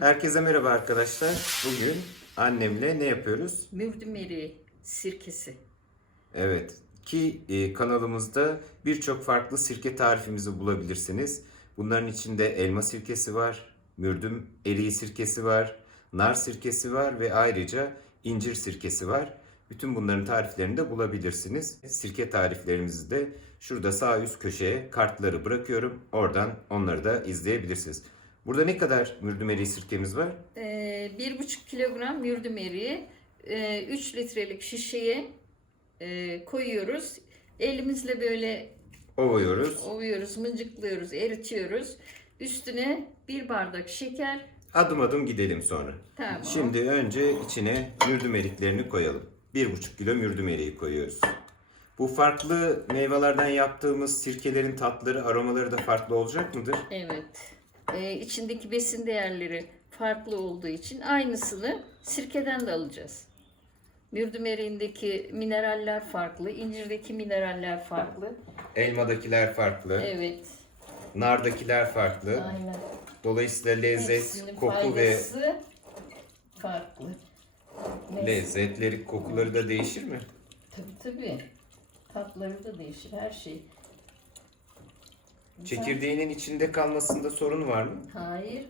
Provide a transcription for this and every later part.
Herkese merhaba arkadaşlar. Bugün annemle ne yapıyoruz? Mürdümeri sirkesi. Evet ki e, kanalımızda birçok farklı sirke tarifimizi bulabilirsiniz. Bunların içinde elma sirkesi var, mürdüm eriği sirkesi var, nar sirkesi var ve ayrıca incir sirkesi var. Bütün bunların tariflerini de bulabilirsiniz. Sirke tariflerimizi de şurada sağ üst köşeye kartları bırakıyorum. Oradan onları da izleyebilirsiniz. Burada ne kadar mürdüm eriği sirkemiz var? Ee, bir buçuk kilogram mürdümeri 3 litrelik şişeye e, koyuyoruz. Elimizle böyle Ovuyoruz. ovuyoruz, mıncıklıyoruz, eritiyoruz. Üstüne bir bardak şeker. Adım adım gidelim sonra. Tamam. Şimdi önce içine mürdüm eriklerini koyalım. 1,5 kilo mürdüm eriği koyuyoruz. Bu farklı meyvelerden yaptığımız sirkelerin tatları, aromaları da farklı olacak mıdır? Evet. Ee, içindeki besin değerleri farklı olduğu için aynısını sirkeden de alacağız. Mürdümeriğindeki mineraller farklı, incirdeki mineraller farklı. Elmadakiler farklı, Evet. nardakiler farklı. Aynen. Dolayısıyla lezzet, Hepsinin koku ve farklı. Lezzetleri, kokuları da değişir mi? Tabii tabii. Tatları da değişir her şey. Çekirdeğinin içinde kalmasında sorun var mı? Hayır.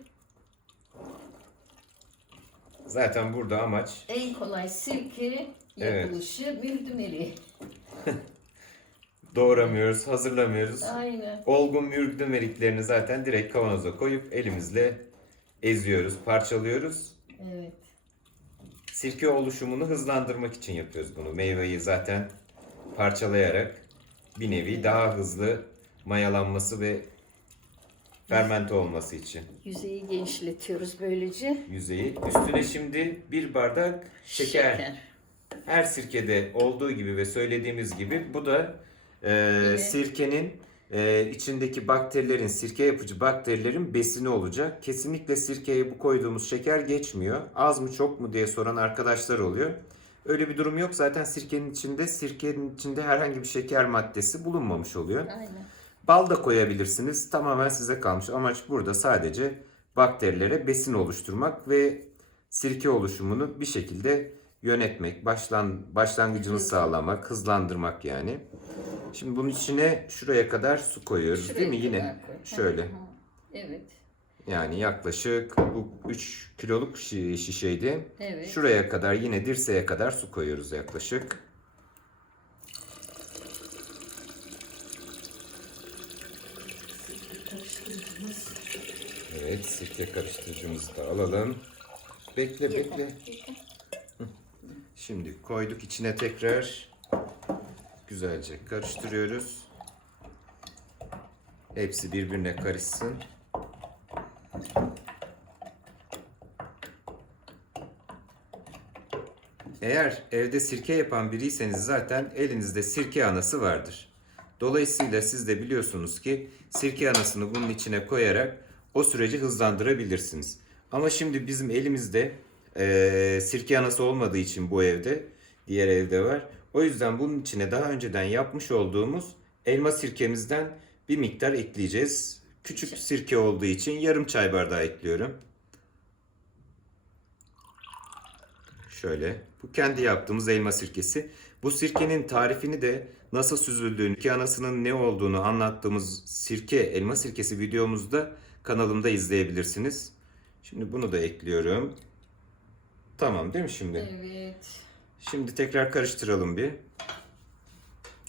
Zaten burada amaç En kolay sirke Evet. yapılışı mürdümeri. doğramıyoruz, hazırlamıyoruz. Aynen. Olgun mürdüm eriklerini zaten direkt kavanoza koyup elimizle eziyoruz, parçalıyoruz. Evet. Sirke oluşumunu hızlandırmak için yapıyoruz bunu. Meyveyi zaten parçalayarak bir nevi daha hızlı mayalanması ve fermente olması için Yüzeyi genişletiyoruz böylece. yüzeyi. Üstüne şimdi bir bardak şeker. Her sirkede olduğu gibi ve söylediğimiz gibi bu da e, Evet. sirkenin e, içindeki bakterilerin, sirke yapıcı bakterilerin besini olacak. Kesinlikle sirkeye bu koyduğumuz şeker geçmiyor. Az mı çok mu diye soran arkadaşlar oluyor. Öyle bir durum yok. Zaten sirkenin içinde sirkenin içinde herhangi bir şeker maddesi bulunmamış oluyor. Aynen. Bal da koyabilirsiniz. Tamamen size kalmış. Amaç burada sadece bakterilere besin oluşturmak ve sirke oluşumunu bir şekilde yönetmek, başlan başlangıcını sağlamak, hızlandırmak yani. Şimdi bunun içine şuraya kadar su koyuyoruz Şuraya değil mi? Yine koy. şöyle. Evet. Yani yaklaşık bu 3 kiloluk şi- şişeydi. Evet. Şuraya kadar yine dirseğe kadar su koyuyoruz yaklaşık. Karıştırıcımız. Evet, sirke karıştırıcımızı da alalım. Bekle, Yeter. bekle. Şimdi koyduk içine tekrar güzelce karıştırıyoruz. Hepsi birbirine karışsın. Eğer evde sirke yapan biriyseniz zaten elinizde sirke anası vardır. Dolayısıyla siz de biliyorsunuz ki sirke anasını bunun içine koyarak o süreci hızlandırabilirsiniz. Ama şimdi bizim elimizde eee, sirke anası olmadığı için bu evde, diğer evde var. O yüzden bunun içine daha önceden yapmış olduğumuz elma sirkemizden bir miktar ekleyeceğiz. Küçük sirke olduğu için yarım çay bardağı ekliyorum. Şöyle. Bu kendi yaptığımız elma sirkesi. Bu sirkenin tarifini de nasıl süzüldüğünü, sirke anasının ne olduğunu anlattığımız sirke, elma sirkesi videomuzda kanalımda izleyebilirsiniz. Şimdi bunu da ekliyorum. Tamam değil mi şimdi? Evet. Şimdi tekrar karıştıralım bir.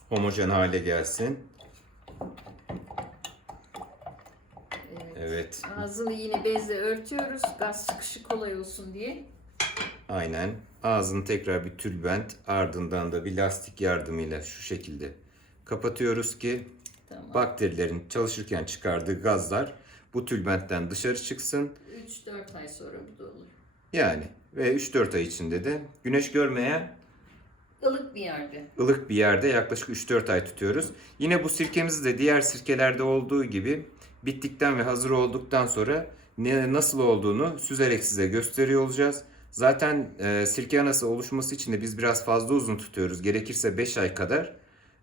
Homojen hale gelsin. Evet. Evet. Ağzını yine bezle örtüyoruz. Gaz çıkışı kolay olsun diye. Aynen. Ağzını tekrar bir tülbent ardından da bir lastik yardımıyla şu şekilde kapatıyoruz ki Tamam. bakterilerin çalışırken çıkardığı gazlar bu tülbentten dışarı çıksın. 3-4 ay sonra bu da olur. Yani ve 3-4 ay içinde de güneş görmeyen Ilık bir yerde. ılık bir yerde yaklaşık 3-4 ay tutuyoruz. Yine bu sirkemizi de diğer sirkelerde olduğu gibi bittikten ve hazır olduktan sonra ne, nasıl olduğunu süzerek size gösteriyor olacağız. Zaten e, sirke anası oluşması için de biz biraz fazla uzun tutuyoruz. Gerekirse 5 ay kadar.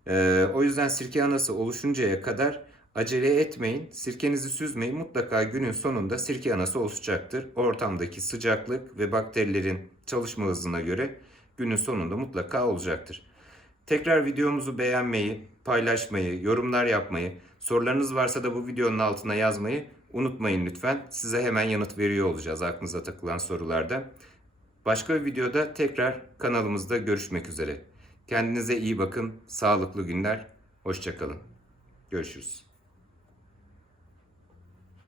E, o yüzden sirke anası oluşuncaya kadar Acele etmeyin, sirkenizi süzmeyin. Mutlaka günün sonunda sirke anası oluşacaktır. Ortamdaki sıcaklık ve bakterilerin çalışma hızına göre günün sonunda mutlaka olacaktır. Tekrar videomuzu beğenmeyi, paylaşmayı, yorumlar yapmayı, sorularınız varsa da bu videonun altına yazmayı unutmayın lütfen. Size hemen yanıt veriyor olacağız aklınıza takılan sorularda. Başka bir videoda tekrar kanalımızda görüşmek üzere. Kendinize iyi bakın, sağlıklı günler, hoşçakalın. Görüşürüz.